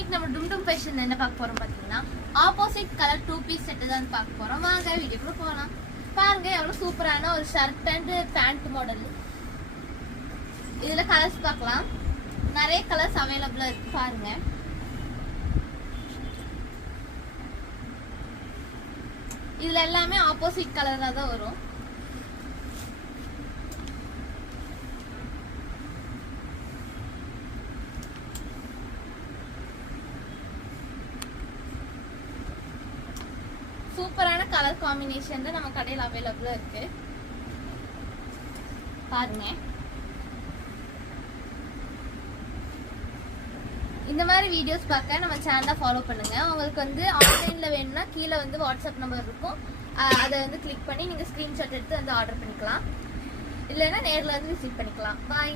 இன்னைக்கு நம்ம டும் ஃபேஷன் என்ன பார்க்க போறோம் பாத்தீங்கன்னா ஆப்போசிட் கலர் 2 பீஸ் செட் தான் பார்க்க போறோம். வாங்க வீடியோக்குள்ள போலாம். பாருங்க எவ்வளவு சூப்பரான ஒரு ஷர்ட் அண்ட் பேண்ட் மாடல். இதுல கலர்ஸ் பார்க்கலாம். நிறைய கலர்ஸ் அவைலபிளா இருக்கு பாருங்க. இதுல எல்லாமே ஆப்போசிட் கலரா தான் வரும். சூப்பரான கலர் காம்பினேஷன் தான் நம்ம கடையில் அவைலபிளா இருக்கு பாருங்க. இந்த மாதிரி வீடியோஸ் பார்க்க நம்ம சேனலை ஃபாலோ பண்ணுங்க. உங்களுக்கு வந்து ஆன்லைன்ல வேணும்னா கீழே வந்து வாட்ஸ்அப் நம்பர் இருக்கும். அதை வந்து கிளிக் பண்ணி நீங்க ஸ்கிரீன்ஷாட் எடுத்து வந்து ஆர்டர் பண்ணிக்கலாம். இல்லைன்னா நேரில் வந்து விசிட் பண்ணிக்கலாம். பாய்.